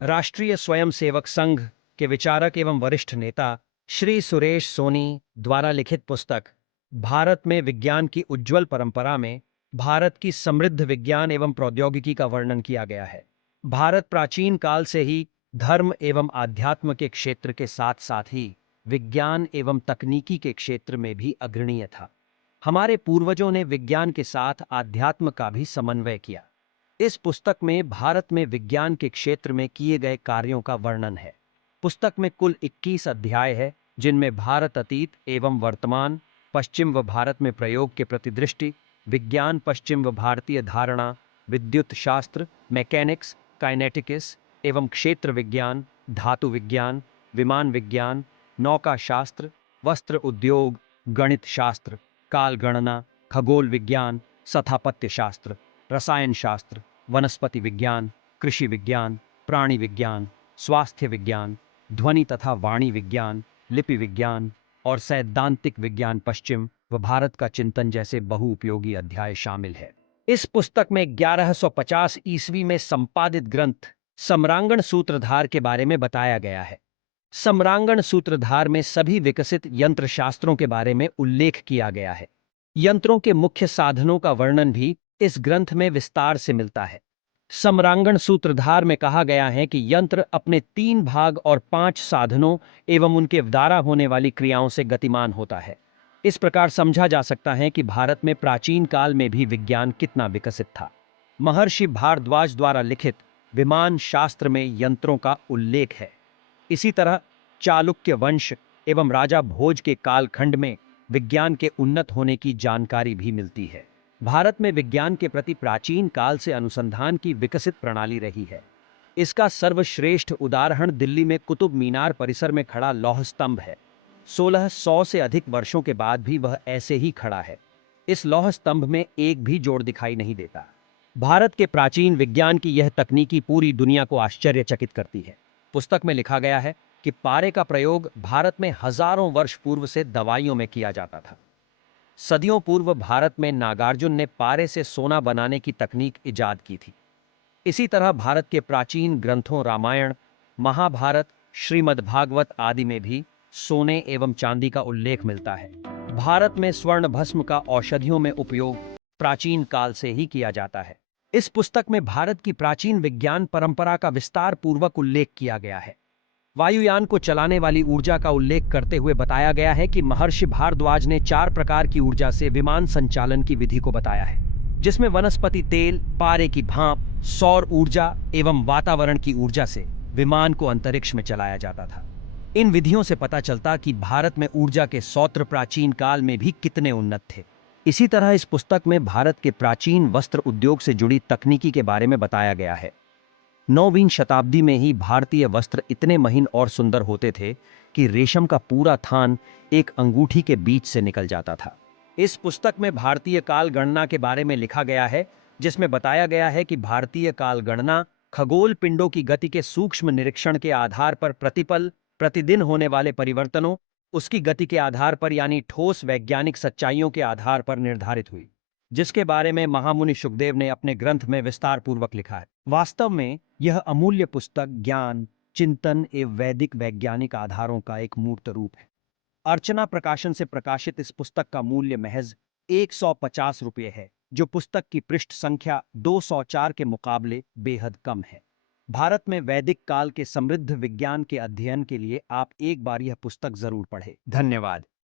राष्ट्रीय स्वयंसेवक संघ के विचारक एवं वरिष्ठ नेता श्री सुरेश सोनी द्वारा लिखित पुस्तक भारत में विज्ञान की उज्ज्वल परंपरा में भारत की समृद्ध विज्ञान एवं प्रौद्योगिकी का वर्णन किया गया है। भारत प्राचीन काल से ही धर्म एवं आध्यात्म के क्षेत्र के साथ साथ ही विज्ञान एवं तकनीकी के क्षेत्र में भी अग्रणीय था। हमारे पूर्वजों ने विज्ञान के साथ आध्यात्म का भी समन्वय किया। इस पुस्तक में भारत में विज्ञान के क्षेत्र में किए गए कार्यों का वर्णन है। पुस्तक में कुल 21 अध्याय है, जिनमें भारत अतीत एवं वर्तमान, पश्चिम व भारत में प्रयोग के प्रति दृष्टि, विज्ञान पश्चिम व भारतीय धारणा, विद्युत शास्त्र, मैकेनिक्स, काइनेटिक्स एवं क्षेत्र विज्ञान, धातु विज्ञान, विमान विज्ञान, नौका शास्त्र, वस्त्र उद्योग, गणित शास्त्र, काल गणना, खगोल विज्ञान, स्थापत्य शास्त्र, रसायन शास्त्र, वनस्पति विज्ञान, कृषि विज्ञान, प्राणी विज्ञान, स्वास्थ्य विज्ञान, ध्वनि तथा वाणी विज्ञान, लिपि विज्ञान और सैद्धांतिक विज्ञान पश्चिम व भारत का चिंतन जैसे बहुउपयोगी अध्याय शामिल है। इस पुस्तक में 1150 ईस्वी में संपादित ग्रंथ सम्रांगण सूत्रधार के बारे में बताया गया है। सम्रांगण सूत्रधार में सभी विकसित यंत्र शास्त्रों के बारे में उल्लेख किया गया है। यंत्रों के मुख्य साधनों का वर्णन भी इस ग्रंथ में विस्तार से मिलता है। सम्रांगण सूत्रधार में कहा गया है कि यंत्र अपने 3 भाग और 5 साधनों एवं उनके द्वारा होने वाली क्रियाओं से गतिमान होता है। इस प्रकार समझा जा सकता है कि भारत में प्राचीन काल में भी विज्ञान कितना विकसित था। महर्षि भारद्वाज द्वारा लिखित विमान शास्त्र में यंत्रों का उल्लेख है। इसी तरह चालुक्य वंश एवं राजा भोज के कालखंड में विज्ञान के उन्नत होने की जानकारी भी मिलती है। भारत में विज्ञान के प्रति प्राचीन काल से अनुसंधान की विकसित प्रणाली रही है। इसका सर्वश्रेष्ठ उदाहरण दिल्ली में कुतुब मीनार परिसर में खड़ा लौह स्तंभ है। 1600 से अधिक वर्षों के बाद भी वह ऐसे ही खड़ा है। इस लौह स्तंभ में एक भी जोड़ दिखाई नहीं देता। भारत के प्राचीन विज्ञान की यह तकनीकी पूरी दुनिया को आश्चर्यचकित करती है। पुस्तक में लिखा गया है कि पारे का प्रयोग भारत में हजारों वर्ष पूर्व से दवाइयों में किया जाता था। सदियों पूर्व भारत में नागार्जुन ने पारे से सोना बनाने की तकनीक इजाद की थी। इसी तरह भारत के प्राचीन ग्रंथों रामायण, महाभारत, श्रीमद्भागवत आदि में भी सोने एवं चांदी का उल्लेख मिलता है। भारत में स्वर्ण भस्म का औषधियों में उपयोग प्राचीन काल से ही किया जाता है। इस पुस्तक में भारत की प्राचीन विज्ञान परंपरा का विस्तार पूर्वक उल्लेख किया गया है। वायुयान को चलाने वाली ऊर्जा का उल्लेख करते हुए बताया गया है कि महर्षि भारद्वाज ने 4 प्रकार की ऊर्जा से विमान संचालन की विधि को बताया है, जिसमें वनस्पति तेल, पारे की भाप, सौर ऊर्जा एवं वातावरण की ऊर्जा से विमान को अंतरिक्ष में चलाया जाता था। इन विधियों से पता चलता कि भारत में ऊर्जा के स्रोत प्राचीन काल में भी कितने उन्नत थे। इसी तरह इस पुस्तक में भारत के प्राचीन वस्त्र उद्योग से जुड़ी तकनीकी के बारे में बताया गया है। 9वीं शताब्दी में ही भारतीय वस्त्र इतने महीन और सुंदर होते थे कि रेशम का पूरा थान एक अंगूठी के बीच से निकल जाता था। इस पुस्तक में भारतीय काल गणना के बारे में लिखा गया है, जिसमें बताया गया है कि भारतीय काल गणना खगोल पिंडों की गति के सूक्ष्म निरीक्षण के आधार पर प्रतिपल प्रतिदिन होने वाले परिवर्तनों, उसकी गति के आधार पर यानी ठोस वैज्ञानिक सच्चाइयों के आधार पर निर्धारित हुई, जिसके बारे में महामुनि शुकदेव ने अपने ग्रंथ में विस्तार पूर्वक लिखा है। वास्तव में यह अमूल्य पुस्तक ज्ञान, चिंतन एवं वैदिक वैज्ञानिक आधारों का एक मूर्त रूप है। अर्चना प्रकाशन से प्रकाशित इस पुस्तक का मूल्य महज 150 रुपये है, जो पुस्तक की पृष्ठ संख्या 204 के मुकाबले बेहद कम है। भारत में वैदिक काल के समृद्ध विज्ञान के अध्ययन के लिए आप एक बार यह पुस्तक जरूर पढ़ें। धन्यवाद।